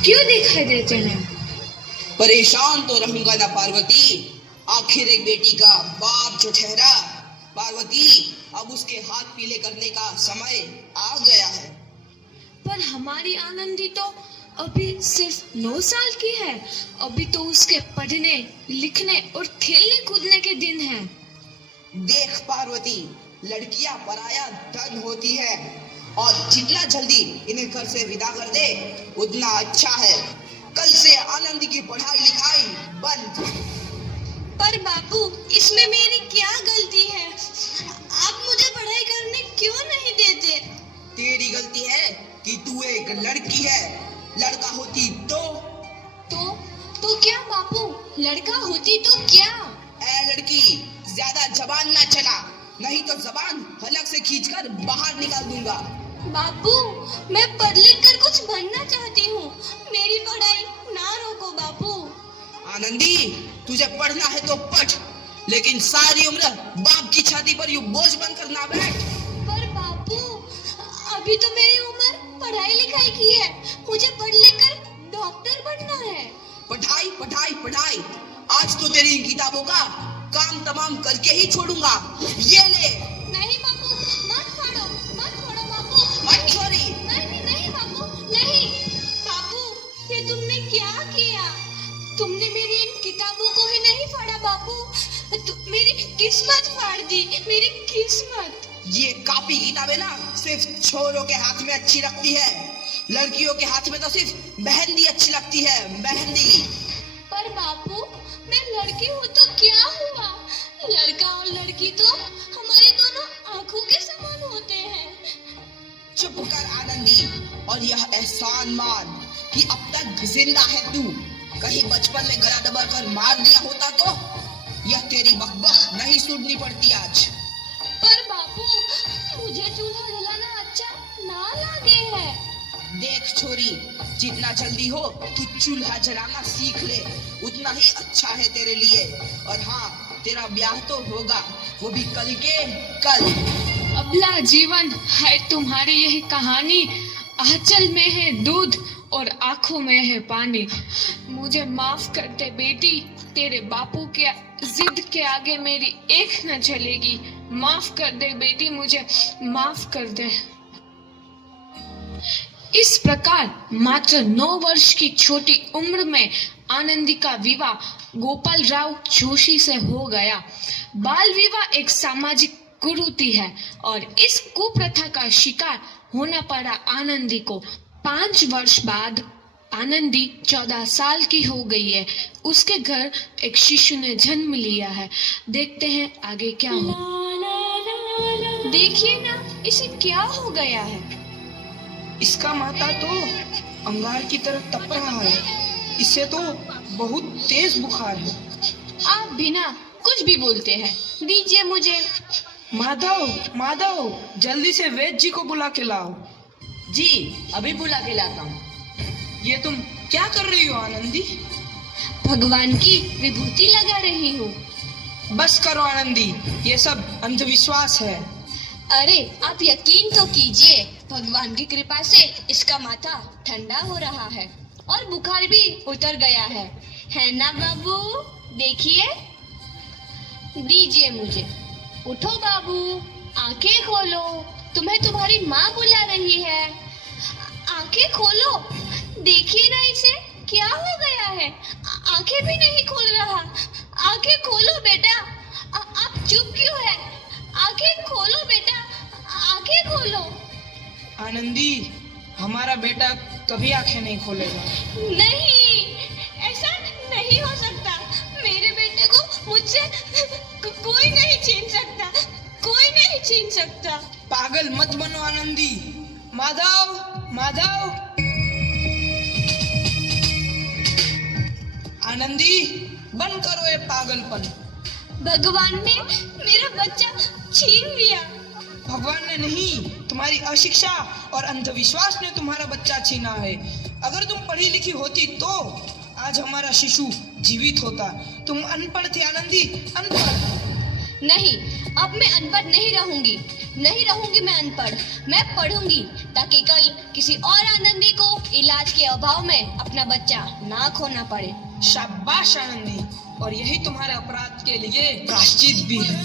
क्यों दिखाई देते हैं? परेशान तो रहूंगा ना पार्वती, आखिर एक बेटी का बाप जो ठहरा। पार्वती, अब उसके हाथ पीले करने का समय आ गया है। पर हमारी आनंदी तो अभी सिर्फ 9 साल की है। अभी तो उसके पढ़ने, लिखने और खेलने कूदने के दिन हैं। देख पार्वती, लड़कियां पराया धन होती है और जितना जल्दी इन्हें घर से विदा कर दे उतना अच्छा है। कल से आनंदी की पढ़ाई लिखाई बंद। पर बापू, इसमें मेरी क्या गलती है? आप मुझे पढ़ाई करने क्यों नहीं देते? तेरी गलती है कि तू एक लड़की है। लड़का होती तो क्या बापू? लड़का होती तो क्या? ऐ लड़की, ज्यादा जबान ना चला, नहीं तो जबान हलक से खींचकर बाहर निकाल दूंगा। बापू, मैं पढ़ लिख कर कुछ बनना चाहती हूँ। मेरी पढ़ाई ना रोको बापू। आनंदी, तुझे पढ़ना है तो पढ़, लेकिन सारी उम्र बाप की छाती पर यूं बोझ बनकर ना बैठ। पर बापू, अभी तो मेरी उम्र पढ़ाई लिखाई की है। मुझे पढ़ लिख कर डॉक्टर बनना है। पढ़ाई पढ़ाई पढ़ाई, आज तो तेरी इन किताबों का काम तमाम करके ही छोड़ूंगा। ये ले। नहीं बापू, मत छोड़ो बापू। मत छोड़ी। नहीं नहीं बापू, नहीं। बापू, ये तुमने क्या किया? तुमने मेरी इन किताबों को ही नहीं फाड़ा बापू, मेरी किस्मत फाड़ दी, मेरी किस्मत। ये कॉपी किताबें ना सिर्फ छोरों के हाथ में अच्छी लगती है, लड़कियों के हाथ में तो सिर्फ मेहंदी अच्छी लगती है, मेहंदी। पर बापू, मैं लड़की हूँ तो क्या हुआ? लड़का और लड़की तो हमारे दोनों आंखों के समान होते हैं। चुप कर आनंदी, और यह एहसान मान कि अब तक जिंदा है तू। कहीं बचपन में गला दबा कर मार दिया होता तो यह तेरी बकबक नहीं सुननी पड़ती आज। पर बापू, मुझे चूल्हा जलाना अच्छा ना लगे है। देख छोरी, जितना जल्दी हो तू चूल्हा जलाना सीख ले, उतना ही अच्छा है तेरे लिए। और हाँ, तेरा ब्याह तो होगा, वो भी कल के कल। अबला जीवन है तुम्हारी यही कहानी। आंचल में है दूध और आंखों में है पानी। मुझे माफ कर दे बेटी, तेरे बापू के जिद के आगे मेरी एक न चलेगी। माफ कर दे बेटी, मुझे माफ कर दे। इस प्रकार मात्र 9 वर्ष की छोटी उम्र में आनंदी का विवाह गोपाल राव जोशी से हो गया। बाल विवाह एक सामाजिक कुरीति है और इस कुप्रथा का शिकार होना पड़ा आनंदी को। 5 वर्ष बाद आनंदी 14 साल की हो गई है। उसके घर एक शिशु ने जन्म लिया है। देखते हैं आगे क्या हो। देखिए ना, इसे क्या हो गया है? इसका माथा तो अंगार की तरह तप रहा है। इसे तो बहुत तेज बुखार है। आप बिना कुछ भी बोलते हैं, दीजिए मुझे। माधव, माधव, जल्दी से वैद्य जी को बुला के लाओ। जी, अभी बुला के लाता हूँ। ये तुम क्या कर रही हो आनंदी? भगवान की विभूति लगा रही हूँ। बस करो आनंदी, ये सब अंधविश्वास है। अरे आप यकीन तो कीजिए, भगवान की कृपा से इसका माथा ठंडा हो रहा है और बुखार भी उतर गया है ना बाबू? देखिए, दीजिए मुझे। उठो बाबू, आंखें खोलो, तुम्हें तुम्हारी माँ बुला रही है। आंखें खोलो, देखिए ना इसे क्या हो गया है। आंखें भी नहीं खोल रहा। आंखें खोलो बेटा। आप चुप क्यों है? आंखें खोलो बेटा, आंखें खोलो। आनंदी, हमारा बेटा कभी आंखें नहीं खोलेगा। नहीं, ऐसा नहीं हो सकता। मेरे बेटे को मुझसे कोई नहीं छीन सकता, कोई नहीं छीन सकता। पागल मत बनो आनंदी। माधव, माधव। आनंदी, बंद करो ये पागलपन। भगवान ने मेरा बच्चा छीन लिया। भगवान ने नहीं, तुम्हारी अशिक्षा और अंधविश्वास ने तुम्हारा बच्चा छीना है। अगर तुम पढ़ी लिखी होती तो आज हमारा शिशु जीवित होता। तुम अनपढ़ थे आनंदी, अनपढ़। नहीं, अब मैं अनपढ़ नहीं रहूंगी मैं अनपढ़। मैं पढ़ूंगी ताकि कल किसी और आनंदी को इलाज के अभाव में अपना बच्चा ना खोना पड़े। शाबाश आनंदी, और यही तुम्हारे अपराध के लिए प्रायश्चित भी है।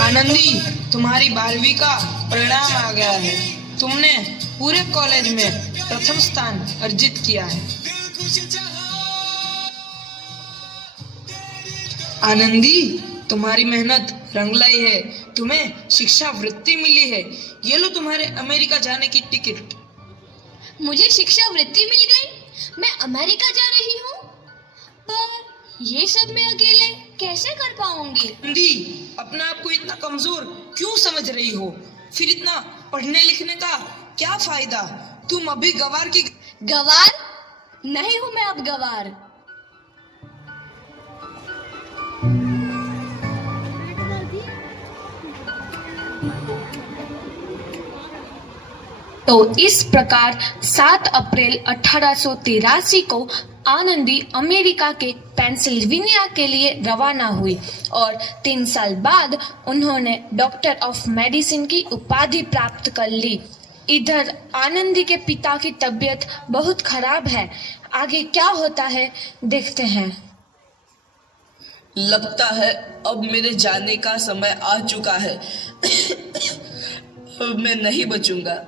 आनंदी, तुम्हारी 12वीं का परिणाम आ गया है। तुमने पूरे कॉलेज में प्रथम स्थान अर्जित किया है। आनंदी, तुम्हारी मेहनत रंग लाई है। तुम्हें शिक्षा वृत्ति मिली है। ये लो तुम्हारे अमेरिका जाने की टिकट। मुझे शिक्षा वृत्ति मिल गई, मैं अमेरिका जा रही हूँ। पर ये सब मैं अकेले कैसे कर पाऊंगी? आनंदी, अपने आप को इतना कमजोर क्यों समझ रही हो? फिर इतना पढ़ने लिखने का क्या फायदा? तुम अभी गवार की गवार नहीं हूँ मैं अब गवार। तो इस प्रकार 7 अप्रैल 1883 को आनंदी अमेरिका के पेंसिल्वेनिया के लिए रवाना हुई और 3 साल बाद उन्होंने डॉक्टर ऑफ मेडिसिन की उपाधि प्राप्त कर ली। इधर आनंदी के पिता की तबीयत बहुत खराब है। आगे क्या होता है देखते हैं। लगता है अब मेरे जाने का समय आ चुका है। अब मैं नहीं बचूंगा।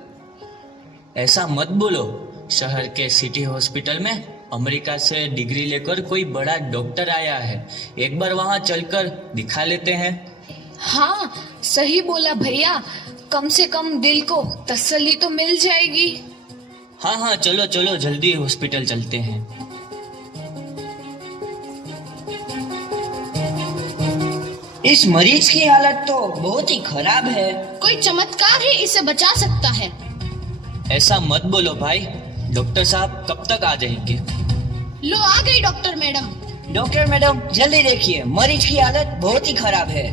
ऐसा मत बोलो। शहर के सिटी हॉस्पिटल में अमेरिका से डिग्री लेकर कोई बड़ा डॉक्टर आया है। एक बार वहां चलकर दिखा लेते हैं। हाँ, सही बोला भैया। कम से कम दिल को तसल्ली तो मिल जाएगी। हाँ, चलो चलो जल्दी हॉस्पिटल चलते हैं। इस मरीज की हालत तो बहुत ही खराब है। कोई चमत्कार ही इसे बचा सकता है। ऐसा मत बोलो भाई। डॉक्टर साहब कब तक आ जाएंगे? लो आ गई डॉक्टर मैडम। डॉक्टर मैडम जल्दी देखिए, मरीज की हालत बहुत ही खराब है।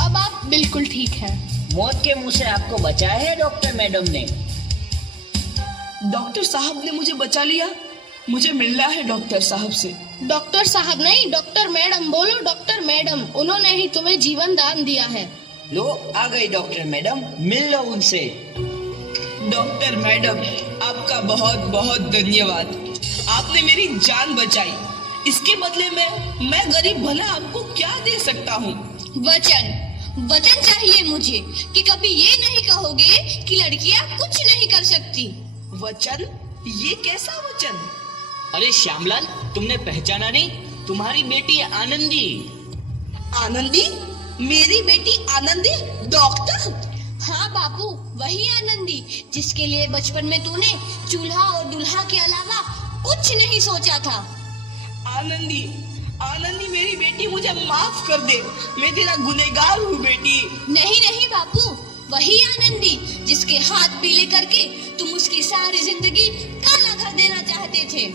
अब आप बिल्कुल ठीक है। मौत के मुंह से आपको बचाया है डॉक्टर मैडम ने। डॉक्टर साहब ने मुझे बचा लिया। मुझे मिलना है डॉक्टर साहब से। डॉक्टर साहब नहीं, डॉक्टर मैडम बोलो। डॉक्टर मैडम, उन्होंने ही तुम्हें जीवन दान दिया है। लो आ गई डॉक्टर मैडम, मिल लो उनसे। डॉक्टर मैडम, आपका बहुत बहुत धन्यवाद। आपने मेरी जान बचाई। इसके बदले में मैं गरीब भला आपको क्या दे सकता हूँ? वचन चाहिए मुझे कि कभी ये नहीं कहोगे कि लड़कियां कुछ नहीं कर सकती। वचन? ये कैसा वचन? अरे श्यामलाल, तुमने पहचाना नहीं? तुम्हारी बेटी आनंदी। आनंदी? मेरी बेटी आनंदी डॉक्टर? हाँ बापू, वही आनंदी जिसके लिए बचपन में तूने चूल्हा और दूल्हा के अलावा कुछ नहीं सोचा था। आनंदी, आनंदी मेरी बेटी, मुझे माफ कर दे। मैं तेरा गुनहगार हूँ बेटी। नहीं नहीं बापू, वही आनंदी जिसके हाथ पीले करके तुम उसकी सारी जिंदगी काला कर देना चाहते थे।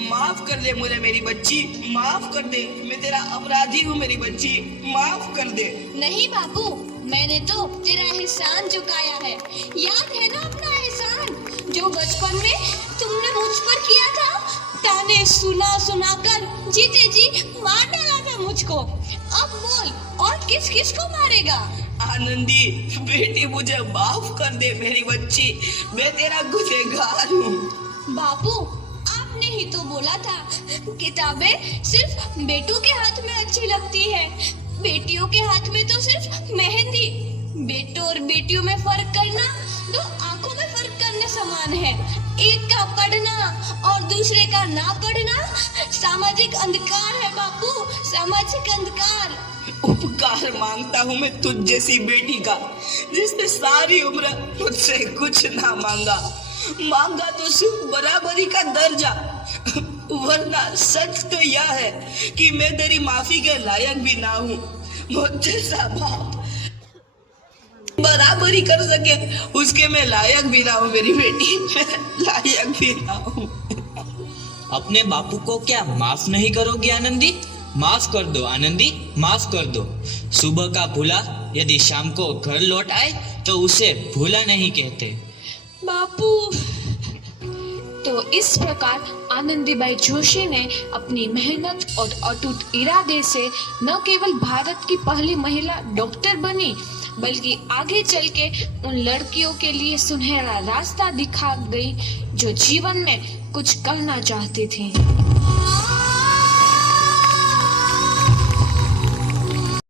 माफ कर दे मुझे मेरी बच्ची, माफ कर दे। मैं तेरा अपराधी हूँ मेरी बच्ची, माफ कर दे। नहीं बापू, मैंने तो तेरा एहसान चुकाया है। याद है ना अपना एहसान जो बचपन में तुमने मुझ पर किया था? ताने सुना सुना कर जीते जी मार डाला था मुझको। अब बोल, और किस किस को मारेगा? आनंदी बेटी, मुझे माफ कर दे मेरी बच्ची। मैं तेरा गुनहगार हूँ। बापू, आपने ही तो बोला था किताबें सिर्फ बेटों के हाथ में अच्छी लगती है, बेटियों के हाथ में तो सिर्फ मेहंदी। बेटों और बेटियों में फर्क करना दो आंखों में फर्क करने समान है। एक का पढ़ना और दूसरे का ना पढ़ना सामाजिक अंधकार है बापू, सामाजिक अंधकार। उपकार मांगता हूँ मैं तुझ जैसी बेटी का, जिसने सारी उम्र मुझसे कुछ ना मांगा तो सिर्फ बराबरी का दर्जा। वरना सच तो यह है कि मैं तेरी माफी के लायक भी ना हूँ। मुझ जैसा बाप बराबरी कर सके उसके मैं लायक भी ना हूँ मेरी बेटी, मैं लायक भी ना हूँ। अपने बापू को क्या माफ नहीं करोगी आनंदी? माफ कर दो आनंदी, माफ कर दो। सुबह का भूला यदि शाम को घर लौट आए तो उसे भूला नहीं कहते। बापू। तो इस प्रकार आनंदीबाई जोशी ने अपनी मेहनत और अटूट इरादे से न केवल भारत की पहली महिला डॉक्टर बनी, बल्कि आगे चल के उन लड़कियों के लिए सुनहरा रास्ता दिखा गई जो जीवन में कुछ करना चाहती थी।